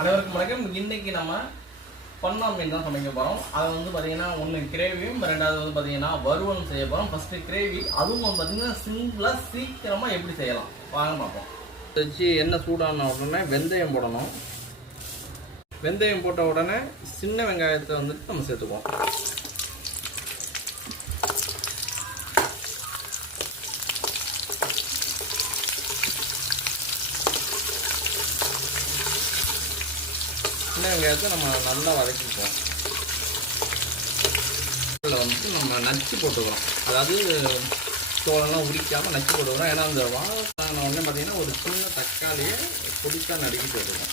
அனைவருக்கும் வணக்கம். இன்னைக்கு நம்ம பண்ணா மீன் தான் சமைக்க போகிறோம். அதை வந்து பார்த்தீங்கன்னா ஒன்று கிரேவியும், ரெண்டாவது வந்து பார்த்தீங்கன்னா வறுவலும் செய்ய போகிறோம். ஃபஸ்ட்டு கிரேவி, அதுவும் வந்து பார்த்தீங்கன்னா சிம்பிளாக சீக்கிரமாக எப்படி செய்யலாம் வாங்க பார்ப்போம். வச்சு எண்ணெய் சூடான உடனே வெந்தயம் போடணும். வெந்தயம் போட்ட உடனே சின்ன வெங்காயத்தை வந்துட்டு நம்ம சேர்த்துக்குவோம். சின்ன வெங்காயத்தை நம்ம நல்லா வதக்கிப்போம். இதில் வந்துட்டு நம்ம நச்சு போட்டுக்கிறோம், அதாவது தோலெல்லாம் உரிக்காமல் நச்சு போட்டுக்கிறோம். ஏன்னா அந்த வாழைக்கான உடனே பார்த்தீங்கன்னா ஒரு சின்ன தக்காளியை பொடிசாக நறுக்கி போட்டுக்கிறோம்.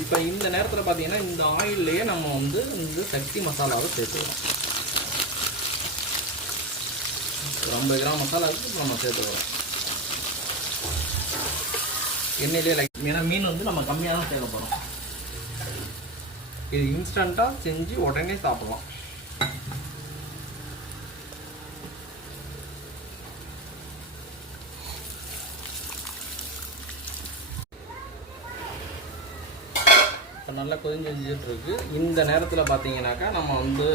இப்போ இந்த நேரத்தில் பார்த்தீங்கன்னா இந்த ஆயில்லையே நம்ம வந்து இந்த சக்தி மசாலாவை சேர்த்துக்கிறோம். 50 கிராம் மசாலாவுக்கு இப்போ நம்ம சேர்த்துக்கிறோம். எண்ணெயிலே ஏன்னா மீன் வந்து நம்ம கம்மியாக தான் சேர்க்க போகிறோம். இது இன்ஸ்டண்ட்டாக செஞ்சு உடனே சாப்பிடலாம். இப்போ நல்லா கொதிஞ்சு வந்துட்டுருக்கு. இந்த நேரத்தில் பார்த்தீங்கன்னாக்கா நம்ம வந்து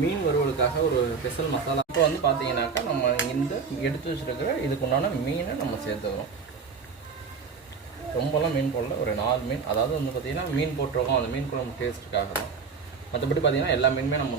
மீன் வறுவலுக்காக ஒரு ஸ்பெஷல் மசாலா. இப்போ வந்து பார்த்தீங்கன்னாக்கா நம்ம இந்த எடுத்து வச்சுருக்கிற இதுக்கு உண்டான மீனை நம்ம சேர்த்துக்கிறோம். ரொம்பலாம் மீன் போடல, ஒரு 4 மீன். அதாவது வந்து பார்த்திங்கன்னா மீன் போட்டிருக்கோம், அந்த மீன் குழம்பு டேஸ்ட்டுக்காக தான். மற்றபடி பார்த்திங்கன்னா எல்லா மீனுமே நம்ம வந்து